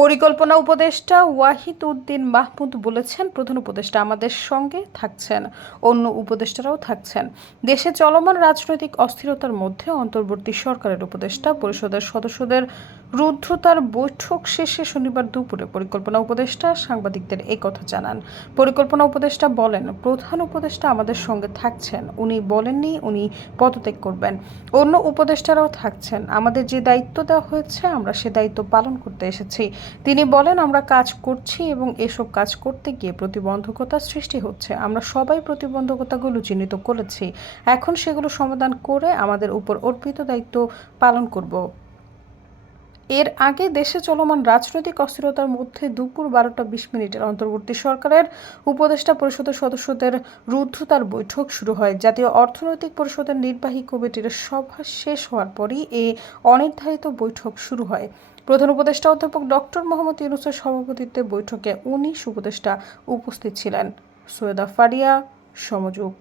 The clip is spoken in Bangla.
পরিকল্পনা উপদেষ্টা ওয়াহিদ উদ্দিন মাহমুদ বলেছেন, প্রধান উপদেষ্টা আমাদের সঙ্গে থাকছেন, অন্য উপদেষ্টারাও থাকছেন। দেশে চলমান রাজনৈতিক অস্থিরতার মধ্যে অন্তর্বর্তী সরকারের উপদেষ্টা পরিষদের সদস্যদের রুদ্ধতার বৈঠক শেষে শনিবার দুপুরে পরিকল্পনা উপদেষ্টা সাংবাদিকদের এই কথা জানান। পরিকল্পনা উপদেষ্টা বলেন, প্রধান উপদেষ্টা আমাদের সঙ্গে থাকছেন, উনি বলেননি, উনি পদত্যাগ করবেন। অন্য উপদেষ্টারাও থাকছেন, আমাদের যে দায়িত্ব দেওয়া হয়েছে, আমরা সে দায়িত্ব পালন করতে এসেছি। তিনি বলেন, আমরা কাজ করছি এবং এসব কাজ করতে গিয়ে প্রতিবন্ধকতা সৃষ্টি হচ্ছে। আমরা সবাই প্রতিবন্ধকতাগুলো চিহ্নিত করেছি। এখন সেগুলো সমাধান করে আমাদের উপর অর্পিত দায়িত্ব পালন করব। এর আগে দেশে চলমান রাজনৈতিক অস্থিরতার মধ্যে দুপুর বারোটা বিশ মিনিটের অন্তর্বর্তী সরকারের উপদেষ্টা পরিষদের সদস্যদের রুদ্ধতার বৈঠক শুরু হয়। জাতীয় অর্থনৈতিক পরিষদের নির্বাহী কমিটির সভা শেষ হওয়ার পরই এ অনির্ধারিত বৈঠক শুরু হয়। প্রধান উপদেষ্টা অধ্যাপক ডক্টর মোহাম্মদ ইউনুসের সভাপতিত্বে বৈঠকে উনিশ উপদেষ্টা উপস্থিত ছিলেন। সৈয়দা ফারিয়া, সমযোগ।